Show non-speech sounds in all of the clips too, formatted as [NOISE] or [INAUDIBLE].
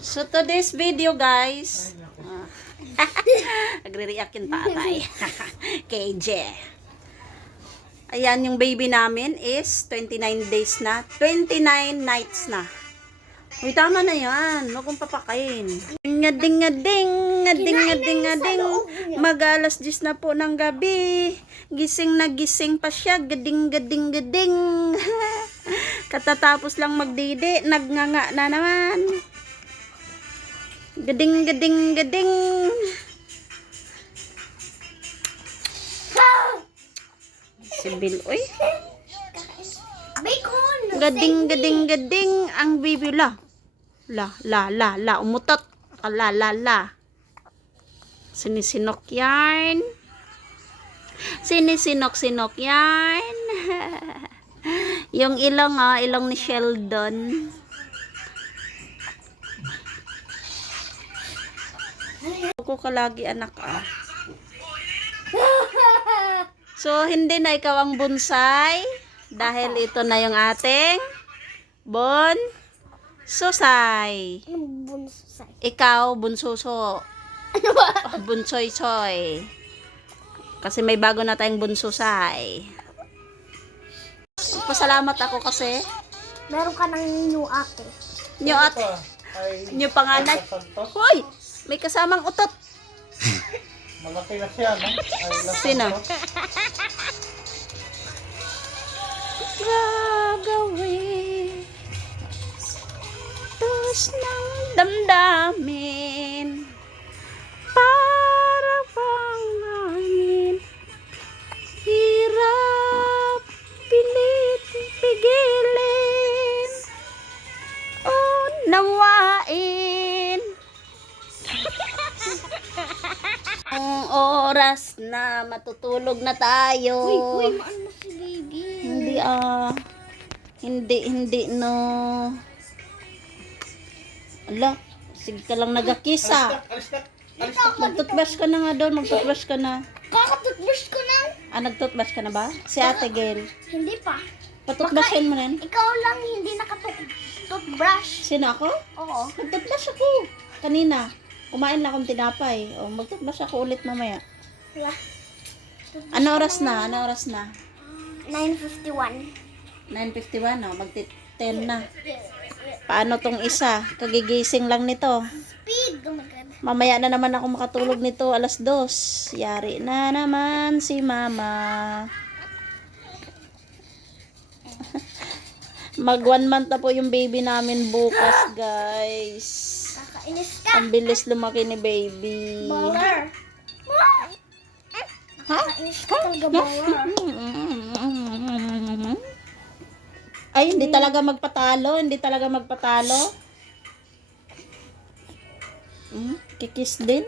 So today's video guys, ah, [LAUGHS] nagre-react yung tatay. [LAUGHS] KJ. Ayan yung baby namin is 29 days na, 29 nights na. Uy, tama na yan. Huwag kong papakain. Ngading, ngading, ngading, ngading, ngading. Mag-alas 10 na po ng gabi. Gising na gising pa siya. Gading, gading, gading. Katatapos lang magdidi. Nagnganga na naman. Gading, gading, gading. Si Bill, uy. Bacon! Gading, gading, gading. Ang baby la. La, la, la, la. Umutot. La, la, la. Sinisinok yarn. Sinisinok-sinok yarn. [LAUGHS] Yung ilong, ah, ilong ni Sheldon. Ako ka lagi anak ah. [LAUGHS] So, hindi na ikaw ang bonsai dahil ito na yung ating bon susay. Bonsai? Ikaw, bunsuso. Ano ba? Bunsoy-soy. Kasi may bago na tayong bunsusay. Pasalamat ako kasi. Meron ka ng new ate. Nyo at, nyo panganay. Hoy! May kasamang utot. Malaki na siya, no? Ay, Sino? Gagawin. Tos ng damdamin. Para bang hangin. Hirap pilit pigilin. Unawain. Ang oras na matutulog na tayo. Uy, uy, maan mo si baby. Hindi ah. Hindi, hindi no. Ala, sige ka lang nagakis ah. Alis na! Magtutbrush ka na nga doon, magtutbrush ka na. Kakatutbrush ko na. Ah, nagtutbrush ka na ba? Si Ate Gail. Hindi pa. Patutbrushin mo rin. Ikaw lang hindi nakatutbrush. Sino ako? Oo. Nagtutbrush ako. Kanina. Kumain lang akong tinapay. O, magtutbrush ako ulit mamaya. Wala. Ano oras na? Ano oras na? 9.51. 9.51 no? Magti-10 na. Paano tong isa? Kagigising lang nito. Speed. Oh my God. Mamaya na naman ako makatulog nito alas dos. Yari na naman si mama. [LAUGHS] Mag one month na po yung baby namin bukas, guys. Kakainis ka. Ang bilis lumaki ni baby. Baller. Ha? Kakainis ka talaga, baller. [LAUGHS] Ay, hindi talaga magpatalo. Hindi talaga magpatalo. Hmm? Kikis din?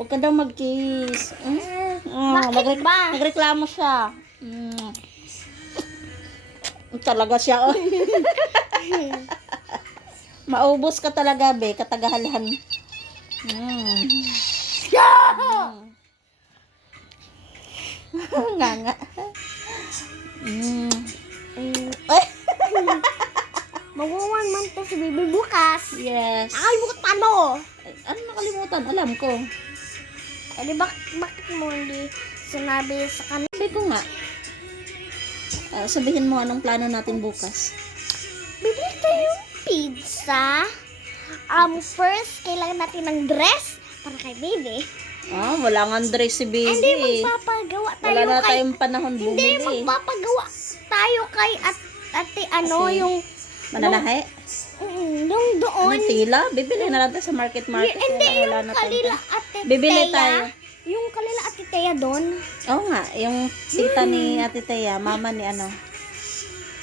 Huwag ka daw mag-kiss. Hmm? Oh, Bakit ba? Magreklamo siya. Hmm. Talaga siya, oh. [LAUGHS] Maubos ka talaga, be. Katagahalhan. Hmm. Hmm. nga nga. Hmm. Mm. Ay! Mag-one month na si baby bukas. Yes. Nakalimutan. Ay, ano nakalimutan? Alam ko. Eh di bak bakit mo hindi sinabi sa kanila? Sabi ko nga. Ah, sabihin mo anong plano natin bukas. Bibili pizza. Um, first, kailangan natin ng dress para kay baby. Ah, wala nga dress si baby. Hindi, magpapagawa tayo wala na kay... tayong panahon Hindi, bumili. magpapagawa tayo kay at ate ano, Kasi- yung... Mananahe? Mm, yung doon. Anong tila? Bibili na natin sa market market. Hindi, Wala- wala yung na tayong kalila ate Bibili Teya. tayo. Yung kalila ate Teya doon. Oo nga, yung tita ni Ate Teya, mama ni ano.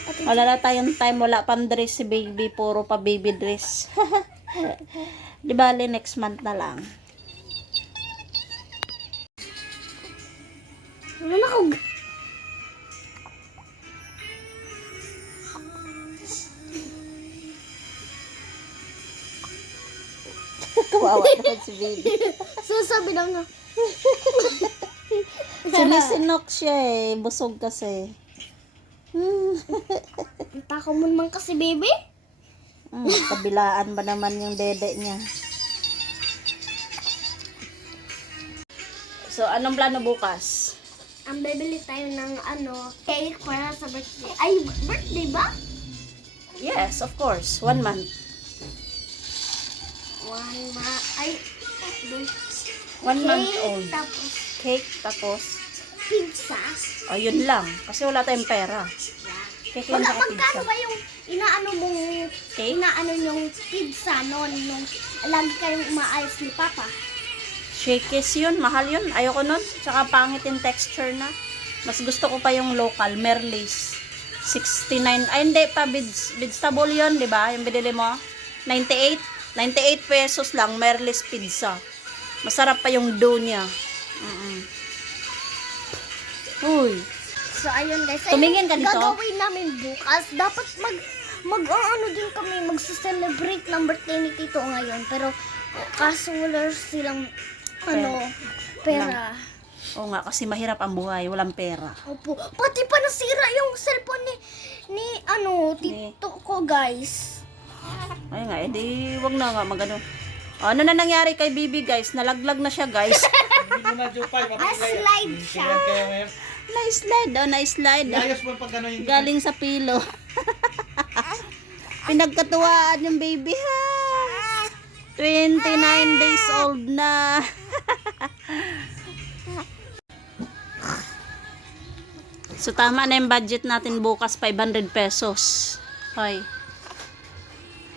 Wala na tayong time, wala pang dress si baby, puro pa baby dress. [LAUGHS] Di bali next month na lang. Ano na kog? Kawawa naman si baby. [LAUGHS] Susabi daw na. Sinisinok siya eh, busog kasi. [LAUGHS] Takaw mo naman kasi, baby. Hmm, kabilaan ba naman yung dede niya? So, anong plano bukas? Ang bibili tayo ng ano, cake para sa birthday. Ay, birthday ba? Yes, of course. One month. One ma... Ay, doon. One month old. Tapos, Cake, tapos, pizza. oh, yun lang. Kasi wala tayong pera. Cake lang Wala, sa magkano ba yung inaano mong Cake? inaano yung pizza noon nung lagi kayong umaayos ni Papa? Shakes yun. Mahal yun. Ayoko nun. Tsaka pangit yung texture na. Mas gusto ko pa yung local, Merlis. 69. Ay, hindi pa. Bids, bidstable yun, di ba? Yung binili mo. 98. 98 pesos lang, Merlis pizza. Masarap pa yung dough niya. Mm-mm. Uy. So, ayun guys. Tumingin ka dito. Gagawin namin bukas. Dapat mag, mag ano din kami, mag-celebrate ng birthday ni Tito ngayon. Pero, kaso wala silang, ano, pera. Oo nga, kasi mahirap ang buhay. Walang pera. Opo. Pati pa nasira yung cellphone ni, ni, ano, Tito ko, guys. Ay nga, edi wag na nga magano. Ano na nangyari kay Bibi guys? Nalaglag na siya guys. [LAUGHS] Na-slide siya. Kayo ngayon. na-slide oh, na-slide. oh. Iayos mo pag ano yung Galing sa pilo. [LAUGHS] Pinagkatuwaan yung baby ha. 29 days old na. [LAUGHS] so tama na yung budget natin bukas 500 pesos. Hoy.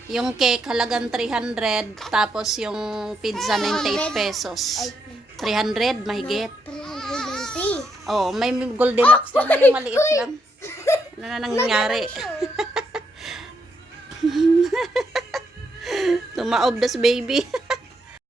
Yung cake halagang 300 tapos yung pizza 98 pesos. 300 mahigit. 390. Oh, may Goldilocks lang na yung maliit lang. Ano na nangyari? [LAUGHS] Tumaob das baby. [LAUGHS]